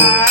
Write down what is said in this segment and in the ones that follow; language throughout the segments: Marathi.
Yeah.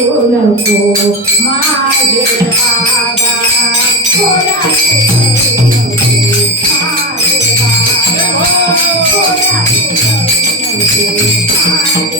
करू नको माझे बाबा माझे बाबा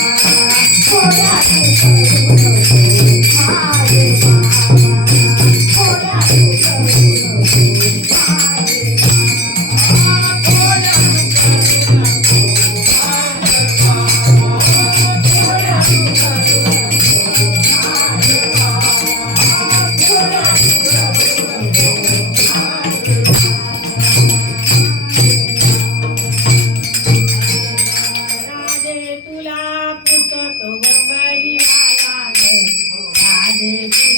祝